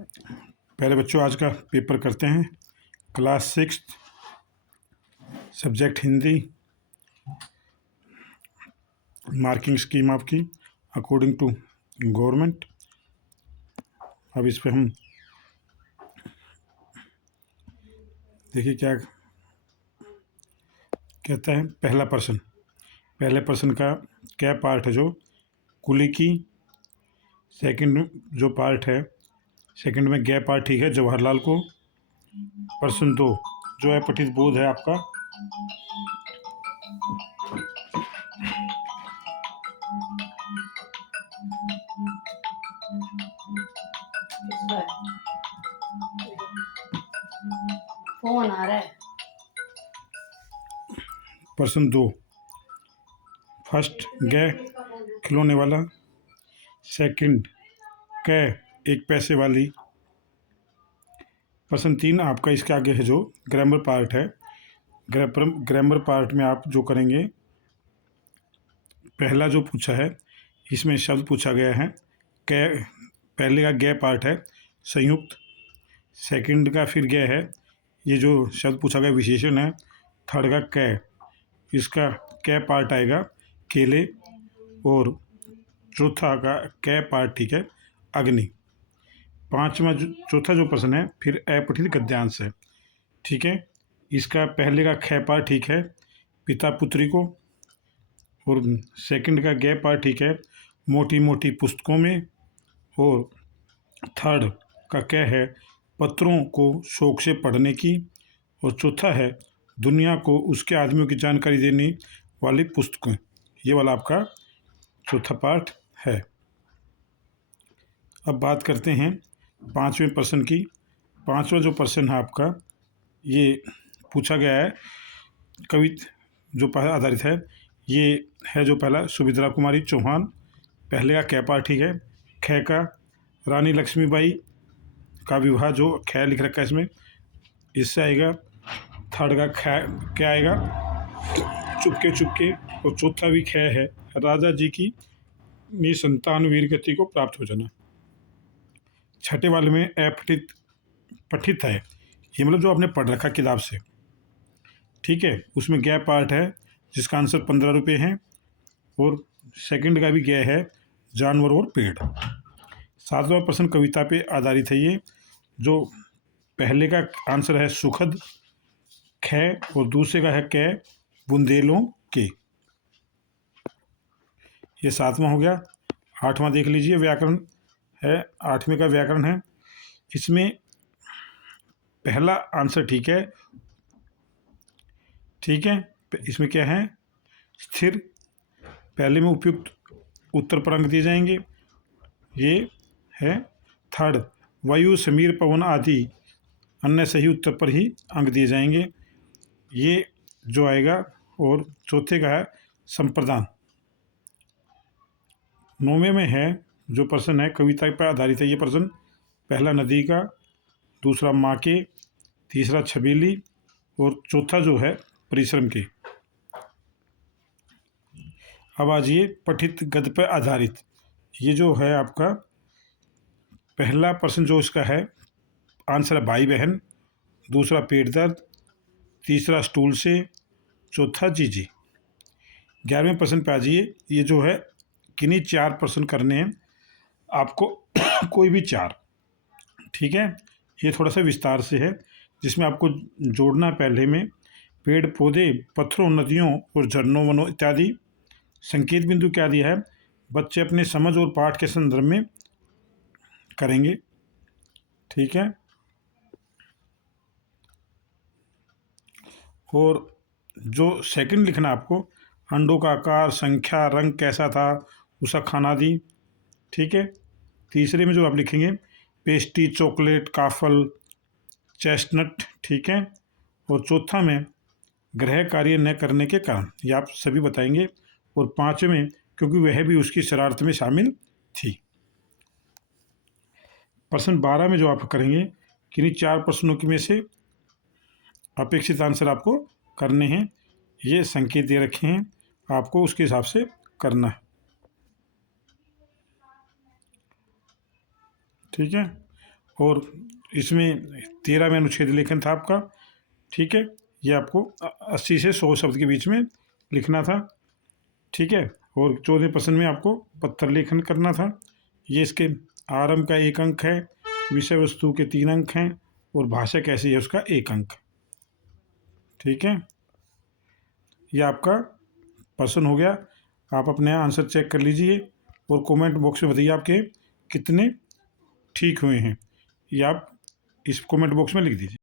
पहले बच्चों आज का पेपर करते हैं। Class 6 subject Hindi, marking scheme आपकी अकॉर्डिंग टू गवर्नमेंट। अब इस पे हम देखिए क्या कहता है। पहले पर्सन का क्या पार्ट है, जो कुली की। सेकंड जो पार्ट है, सेकंड में गै पार्ट ठीक है जवाहरलाल को। पर्सन 2 जो है पठित बोध है आपका। फोन आ रहा है। पर्सन 2 फर्स्ट गै खिलौने वाला, सेकंड कै एक पैसे वाली। पर्सन 3 आपका इसके आगे है जो ग्रामर पार्ट है। ग्रामर पार्ट में आप जो करेंगे, पहला जो पूछा है इसमें शब्द पूछा गया है कै। पहले का गै पार्ट है संयुक्त, सेकंड का फिर गै है, ये जो शब्द पूछा गया विशेषण है। थर्ड का कै, इसका कै पार्ट आएगा केले। और चौथा का कै पार्ट ठीक है अग्नि। चौथा जो प्रश्न है फिर अपठित गद्यांश है, ठीक है। इसका पहले का ख पार्ट ठीक है पिता पुत्री को, और सेकंड का गै पार्ट ठीक है मोटी मोटी पुस्तकों में, और थर्ड का कै है पत्रों को शौक से पढ़ने की, और चौथा है दुनिया को उसके आदमियों की जानकारी देने वाली पुस्तकें। ये वाला आपका चौथा पार्ट है। अब बात करते हैं पाँचवें प्रश्न की। पाँचवा जो प्रश्न है आपका, ये पूछा गया है कविता जो पर आधारित है। ये है जो पहला सुभद्रा कुमारी चौहान, पहले का कै पार्ट ठीक है। ख का रानी लक्ष्मीबाई का विवाह, जो ख लिख रखा है इसमें, इससे आएगा। थर्ड का ख क्या आएगा चुपके चुपके, और चौथा भी ख है राजा जी की निसंतान वीर गति को प्राप्त हो जाना। छठे वाले में पठित है, ये मतलब जो आपने पढ़ रखा किताब से, ठीक है। उसमें गै पार्ट है जिसका आंसर 15 रुपये है, और सेकंड का भी गै है जानवर और पेड़। सातवां प्रश्न कविता पे आधारित है ये, जो पहले का आंसर है सुखद ख, और दूसरे का है कै बुंदेलों के। ये सातवां हो गया। आठवां देख लीजिए, व्याकरण है। आठवें का व्याकरण है, इसमें पहला आंसर ठीक है, ठीक है। इसमें क्या है स्थिर, पहले में उपयुक्त उत्तर पर अंक दिए जाएंगे। ये है थर्ड वायु समीर पवन आदि अन्य सही उत्तर पर ही अंक दिए जाएंगे, ये जो आएगा। और चौथे का है संप्रदान। नौवें में है जो प्रश्न है कविता पर आधारित है ये प्रश्न, पहला नदी का, दूसरा माँ के, तीसरा छबीली, और चौथा जो है परिश्रम के। अब आज ये पठित गद्य पर आधारित, ये जो है आपका पहला प्रश्न जो इसका है आंसर है भाई बहन, दूसरा पेट दर्द, तीसरा स्टूल से, चौथा जीजी। 11वें प्रश्न पे आ जाइए। ये जो है किन्हीं 4 प्रश्न करने हैं आपको कोई भी 4, ठीक है। ये थोड़ा सा विस्तार से है, जिसमें आपको जोड़ना पहले में पेड़ पौधे पत्थरों नदियों और झरनों वनों इत्यादि। संकेत बिंदु क्या दिया है, बच्चे अपने समझ और पाठ के संदर्भ में करेंगे, ठीक है। और जो सेकंड लिखना आपको, अंडों का आकार, संख्या, रंग कैसा था, उसका खाना दी, ठीक है। तीसरे में जो आप लिखेंगे पेस्ट्री, चॉकलेट, काफल, चेस्टनट, ठीक है। और चौथा में गृह कार्य न करने के कारण, ये आप सभी बताएंगे। और पांचवें में क्योंकि वह भी उसकी शरारत में शामिल थी। प्रश्न 12 में जो आप करेंगे किन्हीं 4 प्रश्नों की में से अपेक्षित आंसर आपको करने हैं, ये संकेत दे रखे हैं, आपको उसके हिसाब से करना है, ठीक है। और इसमें 13वें अनुच्छेद लेखन था आपका, ठीक है। ये आपको 80 से 100 शब्द के बीच में लिखना था, ठीक है। और 14वें प्रश्न में आपको पत्र लेखन करना था। ये इसके आरंभ का 1 अंक है, विषय वस्तु के 3 अंक हैं और भाषा कैसी है उसका 1 अंक, ठीक है। ये आपका प्रश्न हो गया। आप अपने आंसर चेक कर लीजिए और कमेंट बॉक्स में बताइए आपके कितने ठीक हुए हैं। ये आप इस कमेंट बॉक्स में लिख दीजिए।